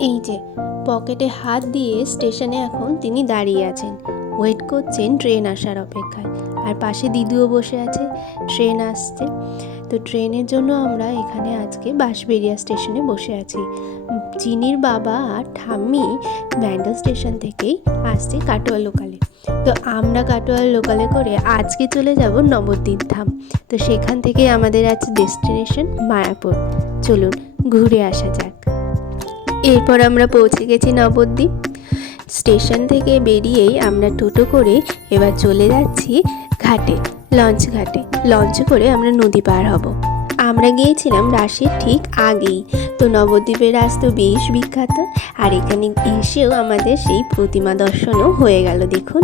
এই যে, পকেটে হাত দিয়ে স্টেশনে এখন তিনি দাঁড়িয়ে আছেন। ওয়েট করছেন ট্রেন আসার অপেক্ষায়। আর পাশে দিদিও বসে আছে, ট্রেন আসছে। তো ট্রেনের জন্য আমরা এখানে আজকে বাঁশবেরিয়া স্টেশনে বসে আছি। চিনির বাবা আর ঠাম্মি ব্যান্ডেল স্টেশন থেকেই আসছে কাটোয়া লোকালে। তো আমরা কাটোয়া লোকালে করে আজকে চলে যাব নবদ্বীপ ধাম তো সেখান থেকে আমাদের আছে ডেস্টিনেশন মায়াপুর। চলুন ঘুরে আসা যাক। এরপর আমরা পৌঁছে গেছি নবদ্বীপ। স্টেশন থেকে বেরিয়েই আমরা টোটো করে এবার চলে যাচ্ছি ঘাটে, লঞ্চ ঘাটে। লঞ্চে করে আমরা নদী পার হব। আমরা গিয়েছিলাম রাশের ঠিক আগেই। তো নবদ্বীপের রাস তো বেশ বিখ্যাত। আর এখানে এসেও আমাদের সেই প্রতিমা দর্শনও হয়ে গেল, দেখুন।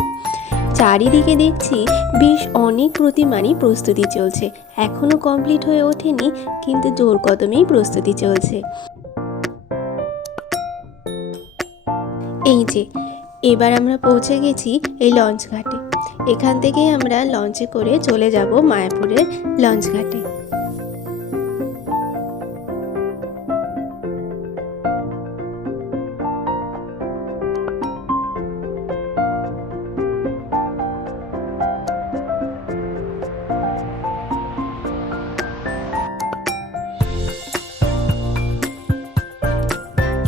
চারিদিকে দেখছি বেশ অনেক প্রতিমারই প্রস্তুতি চলছে। এখনও কমপ্লিট হয়ে ওঠেনি, কিন্তু জোর কদমেই প্রস্তুতি চলছে। এই যে, এবার আমরা পৌঁছে গেছি এই লঞ্চ ঘাটে। এখান থেকেই আমরা লঞ্চে করে চলে যাব মায়াপুরের লঞ্চ ঘাটে।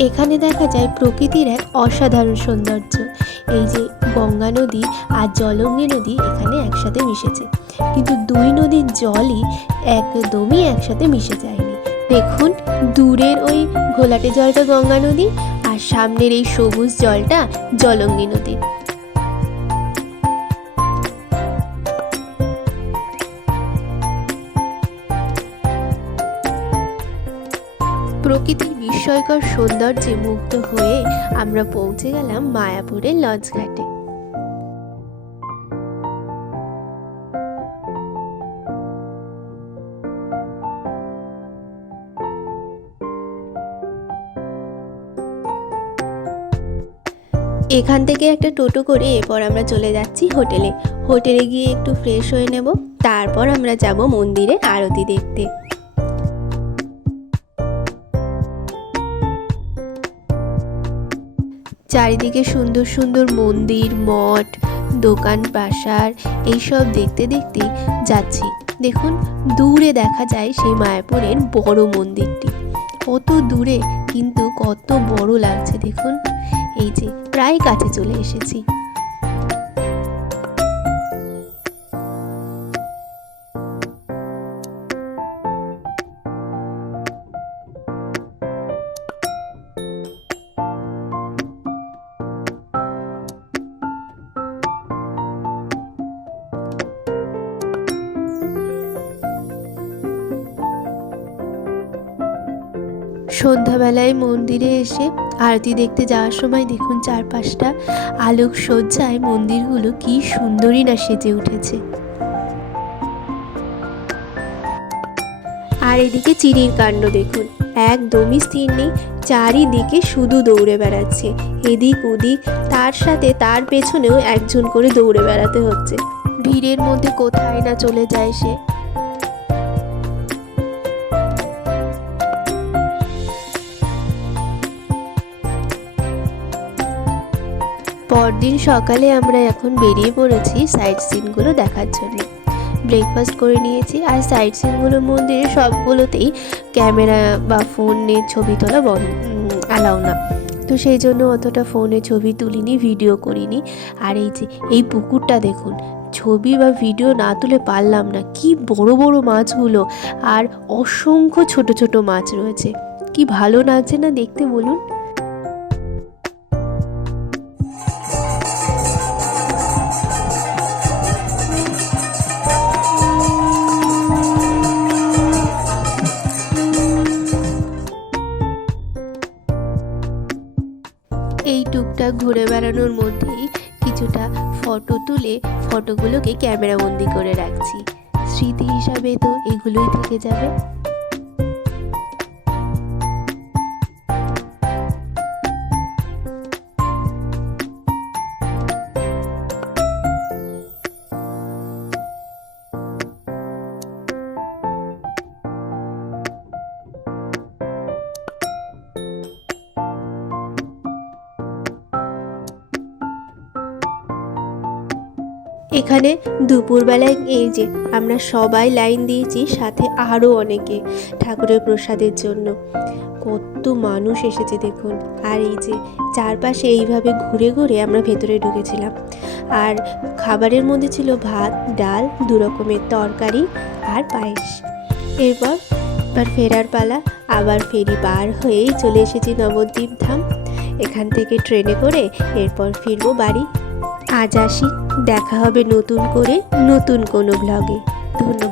এখানে দেখা যায় প্রকৃতির এক অসাধারণ সৌন্দর্য। এই যে গঙ্গা নদী আর জলঙ্গি নদী এখানে একসাথে মিশেছে। কিন্তু দুই নদীর জলই একদমই একসাথে মিশে যায়নি। দেখুন, দূরের ওই ঘোলাটে জলটা গঙ্গা নদী আর সামনের এই সবুজ জলটা জলঙ্গি নদী। প্রকৃতির বিস্ময়কর সৌন্দর্যে মুগ্ধ হয়ে আমরা পৌঁছে গেলাম মায়াপুরের লঞ্চ ঘাটে। এখান থেকে একটা টোটো করে এরপর আমরা চলে যাচ্ছি হোটেলে। হোটেলে গিয়ে একটু ফ্রেশ হয়ে নেব, তারপর আমরা যাব মন্দিরে আরতি দেখতে। চারিদিকে সুন্দর সুন্দর মন্দির, মঠ, দোকান পাশার এইসব দেখতে দেখতে যাচ্ছি। দেখুন, দূরে দেখা যায় সেই মায়াপুরের বড় মন্দিরটি। কত দূরে, কিন্তু কত বড় লাগছে, দেখুন। এই যে, প্রায় কাছে চলে এসেছি। সন্ধ্যাবেলায় মন্দিরে এসে আরতি দেখতে যাওয়ার সময় দেখুন চারপাশটা আলোক সজ্জায় মন্দিরগুলো কি সুন্দরই না সেজে উঠেছে। আর এদিকে চিনির কাণ্ড দেখুন। একদমই স্থির নেই, চারিদিকে শুধু দৌড়ে বেড়াচ্ছে। এদিক ওদিক, তার সাথে তার পেছনেও একজন করে দৌড়ে বেড়াতে হচ্ছে। ভিড়ের মধ্যে কোথায় না চলে যায় সে। পরদিন সকালে আমরা এখন বেরিয়ে পড়েছি সাইট সিনগুলো দেখার জন্য। ব্রেকফাস্ট করে নিয়েছি আর সাইট সিনগুলো মন্দিরে সবগুলোতেই ক্যামেরা বা ফোন ছবি তোলা বন্ধ অ্যালাউ না। তো সেই জন্য অতটা ফোনে ছবি তুলিনি ভিডিও করিনি। আর এই যে, এই পুকুরটা দেখুন, ছবি বা ভিডিও না তুলে পারলাম না। কি বড় বড় মাছগুলো আর অসংখ্য ছোট ছোট মাছ রয়েছে। কি ভালো লাগছে না দেখতে বলুন। টুকটাক ঘুরে বেড়ানোর মধ্যেই কিছুটা ফটো তুলে ফটোগুলোকে ক্যামেরাবন্দি করে রাখছি। স্মৃতি হিসাবে তো এগুলোই থেকে যাবে। এখানে দুপুরবেলায় এই যে, আমরা সবাই লাইন দিয়েছি, সাথে আরও অনেকে ঠাকুরের প্রসাদের জন্য। কত মানুষ এসেছে দেখুন। আর এই যে, চারপাশে এইভাবে ঘুরে ঘুরে আমরা ভেতরে ঢুকেছিলাম। আর খাবারের মধ্যে ছিল ভাত, ডাল, দু রকমের তরকারি আর পায়েস। এরপর, এবার ফেরার পালা, আবার ফেরি পার হয়েই চলে এসেছি নবদ্বীপ ধাম। এখান থেকে ট্রেনে করে এরপর ফিরবো বাড়ি। আজ আসি দেখা হবে নতুন করে নতুন কোনো ব্লগে ধন্যবাদ।